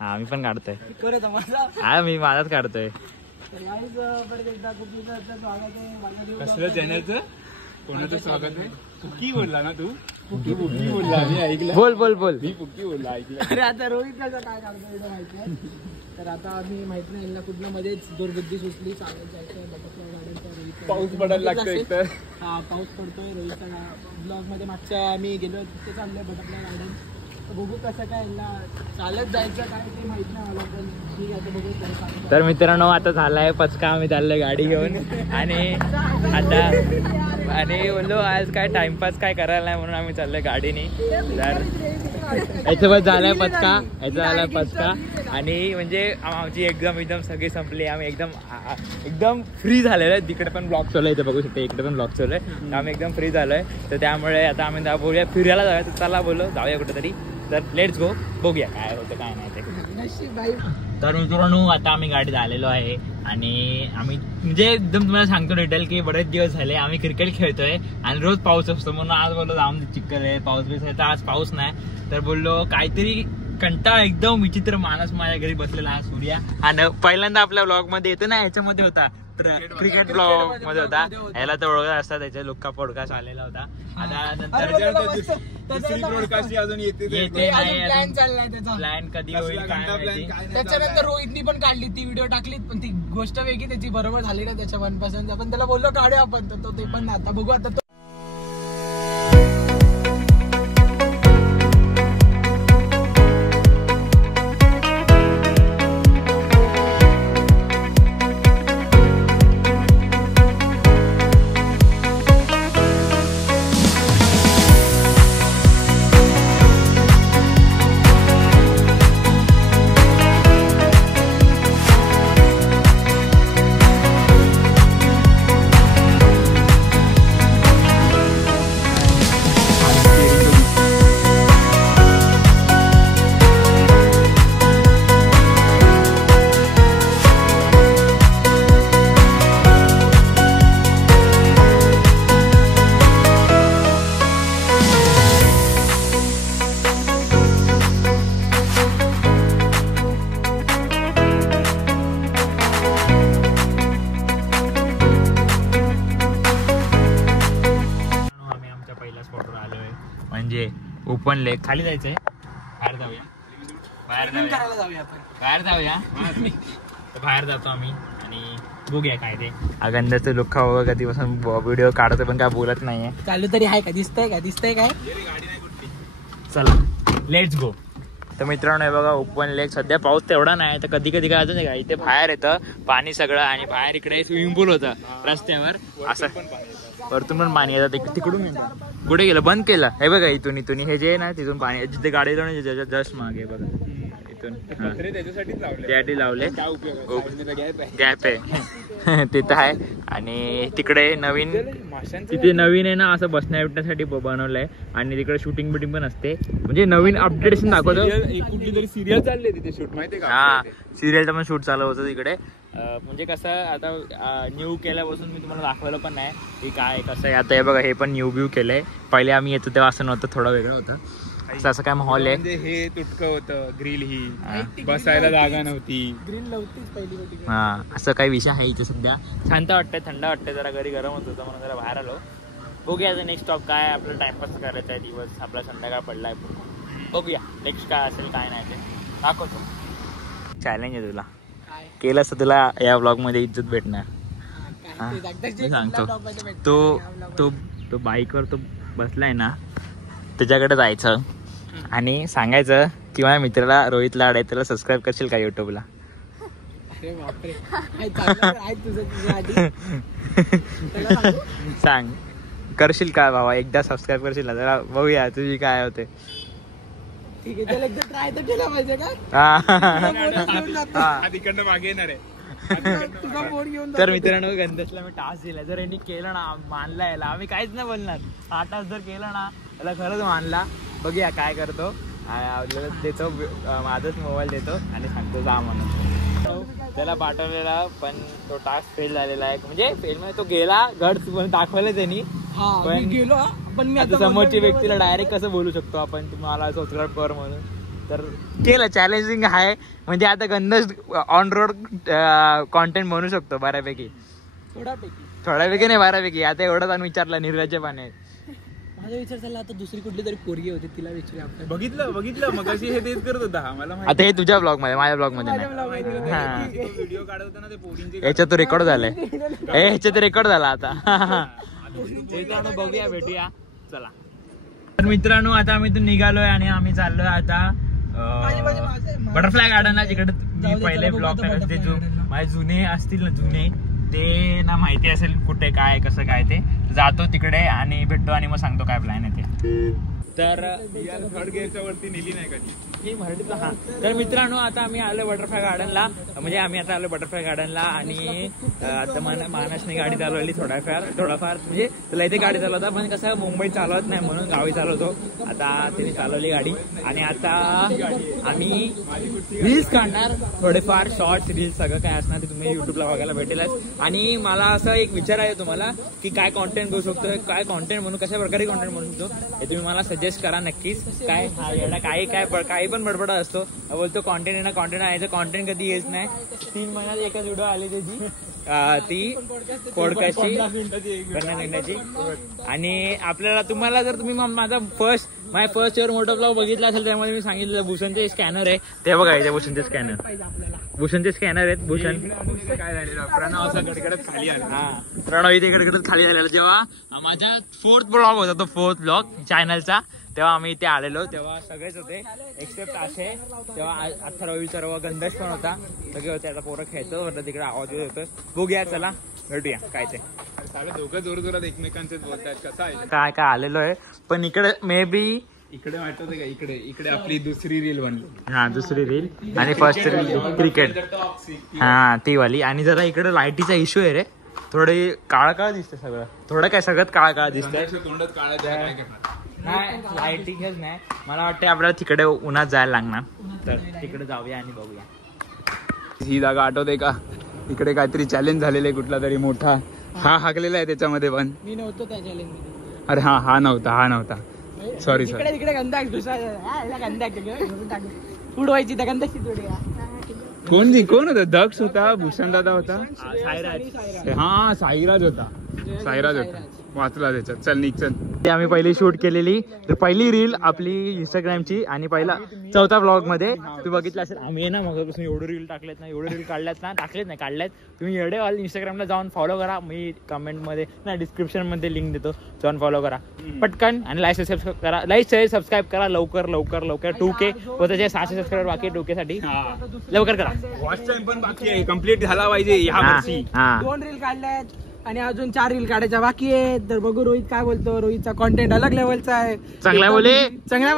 हा मी पण काढतोय. हा मी माझाच काढतोय. कसलं चॅनलचं कोणाचं स्वागत आहे? पुकी बोलला ना तू? पुकी बोलला मी ऐकलं. बोल बोल बोल. मी पुकी बोलला ऐकलं. अरे आता रोहित काय काढतो व्हिडिओ माहिती आहे. तर आता आम्ही माहित नाही यांना कुठल्या मध्येच दुर्बुद्धी सुचली. चालत जायचं बटरफ्लाय गार्डनच्या. पाऊस पडायला लागतो एक तर. हा पाऊस पडतोय. रोहितच्या ब्लॉग मध्ये मागच्या आम्ही गेलो तिथे चाललोय बटरफ्लाय गार्डन. बघू कसं काय चालत जायचं काय ते माहित नाही मला पण ठीक आहे बघू. तर मित्रांनो आता झालाय पचका. आम्ही चाललोय गाडी घेऊन आणि आता आणि बोललो आज काय टाइमपास काय करायला नाही म्हणून आम्ही चाललोय गाडीने. तर याच्यावर झालाय पचका. याचा झालाय पचका आणि म्हणजे आमची एकदम सगळी संपली. आम्ही एकदम फ्री झालेलो आहे. तिकडे पण ब्लॉक चालू आहे इथे बघू शकते. इकडे पण ब्लॉक चालू आहे. आम्ही एकदम फ्री झालोय. तर त्यामुळे आता आम्ही बोलूया फिरायला जाऊया. तर चला बोललो जाऊया कुठेतरी. तर लेट्स गो. बघूया काय होतं काय नाही ते. तर मित्रांनो आता आम्ही गाडीत आलेलो आहे आणि आम्ही म्हणजे एकदम तुम्हाला सांगतो डिटेल की बरेच दिवस झाले आम्ही क्रिकेट खेळतोय आणि रोज पाऊस असतो म्हणून आज बोललो जाऊन चिखल आहे पाऊस बीस आहे. तर आज पाऊस नाही. तर बोललो काहीतरी कंटाळा एकदम विचित्र माणूस माझ्या घरी बसलेला हा सूर्या. आणि पहिल्यांदा आपल्या ब्लॉग मध्ये येतो ना ह्याच्यामध्ये होता क्रिकेट ब्लॉग मध्ये होता. ह्याला तर ओळखत असतात त्याच्या लुक्का पॉडकास्ट आलेला होता. आता नंतर दुसरी ब्रॉडकास्ट अजून येते प्लॅन चाललाय त्याचा. प्लॅन कधी होईल काय माहिती. त्याच्यानंतर रोहितनी पण काढली ती व्हिडिओ टाकली पण ती गोष्ट वेगळी त्याची बरोबर झाली ना त्याच्या मनपसंत. आपण त्याला बोललो काढूया आपण तर तो ते पण आता बघू. आता म्हणजे ओपन लेक. खाली जायचंय. बाहेर जाऊया. बाहेर जातो आम्ही आणि बघूया काय ते. अगंधाचं लुक्का वगैरे कधीपासून व्हिडिओ काढतो पण काय बोलत नाहीये. चालू तरी आहे का? दिसतंय काय? चला लेट्स गो. तर मित्रांनो हे बघा ओपन लेक. सध्या पाऊस तेवढा नाही तर कधी कधी काय होतं का इथे बाहेर येतं पाणी सगळं आणि बाहेर इकडे स्विमिंग पूल होतं रस्त्यावर. असं वरतून पण पाणी येतं. तिकडून येतं. कुठे गेलं? बंद केलं. हे बघा इथून हे जे आहे ना तिथून पाणी जिथे गाडी लावून जस्ट मागे बघा इथून त्यासाठी लावले. गॅप आहे तिथं आहे. आणि तिकडे नवीन आहे ना असं बसण्या बिटण्यासाठी बनवलंय आणि तिकडे शूटिंग बिटिंग पण असते. म्हणजे नवीन अपडेटेशन दाखवतो. कुठली तरी सिरियल चालली तिथे शूट माहितीये का? हा सिरियलचं पण शूट चालू होतं तिकडे. म्हणजे कसं आता न्यू केल्यापासून मी तुम्हाला दाखवलं पण नाही की काय कसं आहे. आता हे बघा हे पण न्यू केलंय. पहिले आम्ही येतो तेव्हा असं नव्हतं. थोडं वेगळं होतं. असं काय माहोल आहे. म्हणजे हे तुटकं होतं. ग्रिल ही बसायला जागा नव्हती. ग्रीन नव्हतीच पहिली. हा असं काही विषय आहे इथे सध्या. शांत वाटतंय थंड वाटतंय. जरा घरी गरम होत होतं म्हणून जरा बाहेर आलो. बघूया नेक्स्ट स्टॉप काय. आपलं टाइमपास करायचा आहे. दिवस आपला संध्याकाळ पडलाय. बघूया नेक्स्ट काय असेल काय नाही ते दाखवतो. चॅलेंज आहे तुला. केलं असतं तुला या ब्लॉग मध्ये इज्जत भेटणार. सांगतो तो बाईकवर तो बसलाय ना त्याच्याकडे जायचं आणि सांगायचं की माझ्या मित्राला रोहितला अडाय त्याला सबस्क्राईब करशील का युट्यूबला. सांग करशील का बाबा. एकदा सबस्क्राईब करशील ना जरा बघूया तुझी काय होते. तिकडनं मागे येणार आहे. तर मित्रांनो गणेशला मी टास्क दिला. जर यांनी केलं ना मानला याला आम्ही काहीच नाही बोलणार. हा टास्क जर केला ना त्याला खरंच मानला. बघूया काय करतो. देतो माझाच मोबाईल देतो आणि सांगतो जा म्हणून. त्याला पाठवलेला पण तो टास्क फेल झालेला आहे. म्हणजे फेल म्हणजे तो गेला घड दाखवलं त्यांनी पण गेलो. पण मी आता समोरच्या व्यक्तीला डायरेक्ट कसं बोलू शकतो आपण तुम्हाला सबस्क्राईब कर म्हणून. तर केलं चॅलेंजिंग आहे म्हणजे आता गंदच ऑन रोड कॉन्टेंट बनवू शकतो बऱ्यापैकी. थोड्यापैकी नाही बऱ्यापैकी. आता एवढंच आम्ही विचारलं निर्लज्ज पाने. माझा विचार झाला आता दुसरी कुठली तरी पोरगी होती तिला विचारूया आपण. बघितलं मग अशी हे तेच करत होता मला माहिती. आता हे तुझ्या ब्लॉग मध्ये माझ्या ब्लॉग मध्ये नाही. हा व्हिडिओ काढत होता ना ते पोरींचे. याच्यात रेकॉर्ड झालंय. ह्याच्यात रेकॉर्ड झाला आता. बघूया भेटूया चला. तर मित्रांनो आता आम्ही इथून निघालोय आणि आम्ही चाललोय आता बटरफ्लाय गार्डनला जिकडे मी पहिले ब्लॉग टाकले जो माझे जुने असतील ना जुने ते ना माहिती असेल कुठे काय कसं काय ते जातो तिकडे आणि भेटतो आणि मग सांगतो काय प्लॅन आहे ते. तर थर्ड गिअरच्या वरती नेली नाही कधी ही मराठीतला. हा तर मित्रांनो आता आम्ही आलो बटरफ्लाय गार्डनला म्हणजे आम्ही आता आलो बटरफ्लाय गार्डनला आणि आता मानसने गाडी चालवली थोडाफार म्हणजे तुला इथे गाडी चालवता पण कसं मुंबईत चालवत नाही म्हणून गावी चालवतो. आता तिने चालवली गाडी आणि आता आम्ही रील्स काढणार थोडेफार शॉर्ट्स रील्स सगळं काय असणार ते तुम्ही युट्यूबला बघायला भेटेलच. आणि मला असं एक विचार आहे तुम्हाला की काय कॉन्टेंट करू शकतो काय कॉन्टेंट म्हणून कशा प्रकारे कॉन्टेंट म्हणू शकतो हे तुम्ही मला सजेस्ट करा नक्कीच. काय हा येणं काही पण बडबडा असतो बोलतो कॉन्टेंट येणं कॉन्टेंट आहे कॉन्टेंट कधी येत नाही. 3 महिन्यात एकच व्हिडिओ आली त्याची ती पॉडकास्टची करण्याची. आणि आपल्याला तुम्हाला जर तुम्ही माझा फर्स्ट इयर मोठा ब्लॉग बघितला असेल त्यामध्ये मी सांगितलं भूषणचे स्कॅनर आहे ते बघा इथे भूषणचे स्कॅनर आहेत. भूषण काय झालेलं प्रणव असा गडगडत खाली आला. हा प्रणव इथे गडगडत खाली झालेला जेव्हा माझा 4th ब्लॉग होता तो 4th ब्लॉग चॅनलचा तेव्हा आम्ही इथे आलेलो तेव्हा सगळेच होते एक्सेप्ट असे. तेव्हा 18 सर्व गंधेश पण होता सगळे होते. आता पोरं खेळतो वरती तिकडे आवाज येत होतो. बघूया चला भेटूया काय ते. दोघं जोर जोरात एकमेकांचेच बोलतात कसं आहे काय आलेलो आहे पण इकडे मे बी इकडे वाटत का इकडे आपली दुसरी रील बनली. हा दुसरी रील आणि फर्स्ट रील क्रिकेट हा ती वाली. आणि जरा इकडे लाईटीचा इश्यू आहे रे थोडे काळा दिसतं सगळं थोडं काय सगळं काळा दिसतंय तोंडात काळा नाही लाईटिंगच नाही. मला वाटतं आपल्याला तिकडे उन्हात जायला लागणार तर तिकडे जाऊया आणि बघूया. ही जागा आठवते का इकडे काहीतरी चॅलेंज झालेलं आहे कुठला तरी मोठा हा हाकलेला आहे त्याच्यामध्ये पण मी नव्हतो त्या चॅलेंज. अरे हा नव्हता सॉरी तिकडे गंधा उडवायची त्या गंधाची कोण होता दक्ष होता भूषण दादा होता हा साईराज होता वाचला त्याच्यात. चल निघ चल. आम्ही पहिली शूट केलेली तर पहिली रील आपली इंस्टाग्रामची आणि पहिला 4था ब्लॉग मध्ये तू बघितलं असेल आम्ही ना मग एवढे रील टाकलेत ना काढल्यात. तुम्ही एवढे इंस्टाग्रामला जाऊन फॉलो करा. मी कमेंट मध्ये ना डिस्क्रिप्शन मध्ये लिंक देतो जाऊन फॉलो करा पटकन. आणि लाईक शेअर सबस्क्राईब करा लवकर 2K व त्याचे 600 सबस्क्राईबर बाकी 2K साठी लवकर करा. वॉच टाइम पण बाकी आहे कम्प्लीट झाला पाहिजे या वर्षी. 2 रील काढल्यात आणि अजून 4 रील काढायच्या बाकी आहे. तर बघू रोहित काय बोलतो. रोहितचा कॉन्टेंट अलग लेवलचा आहे. चांगला बोले चांगला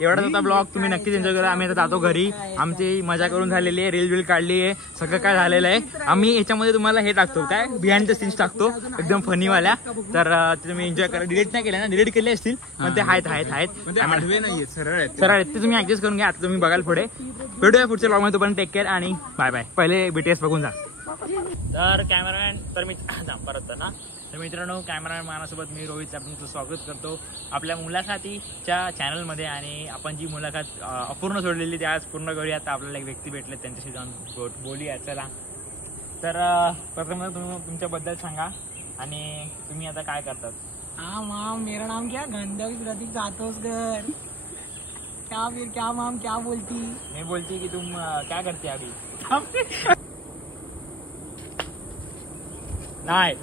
एवढाच होता ब्लॉग. तुम्ही नक्कीच एन्जॉय करा. आम्ही आता जातो घरी. आमची मजा करून झालेली आहे रील काढली आहे सगळं काय झालेलं आहे. आम्ही याच्यामध्ये तुम्हाला हे टाकतो काय बिहाइंड द सीन्स टाकतो एकदम फनीवाल्या. तर ते तुम्ही एन्जॉय करा. डिलीट नाही केलं ना डिलीट केले असतील पण ते आहेत सरळ आहेत ते तुम्ही ऍडजस्ट करून घ्या. आता तुम्ही बघाल पुढे भेटूया पुढच्या ब्लॉग मध्ये. पण टेक केअर आणि बाय. पहिले BTS बघून जा. तर कॅमेरामॅन तर मी परत ना तर मित्रांनो कॅमेरामॅन मानासोबत मी रोहित आपण तुमचं स्वागत करतो आपल्या मुलाखतीच्या चॅनलमध्ये. आणि आपण जी मुलाखत अपूर्ण सोडलेली ती आज पूर्ण करूया. आता आपल्याला एक व्यक्ती भेटले त्यांच्याशी जाऊन बोलूया चला. तर प्रथम तुम्ही तुमच्याबद्दल सांगा आणि तुम्ही आता काय करतात. माम मेरा नाम क्या गंधर्व प्रतीक जातोसकर. क्या माम क्या बोलती. मी बोलती की तुम क्या करते अभी नाही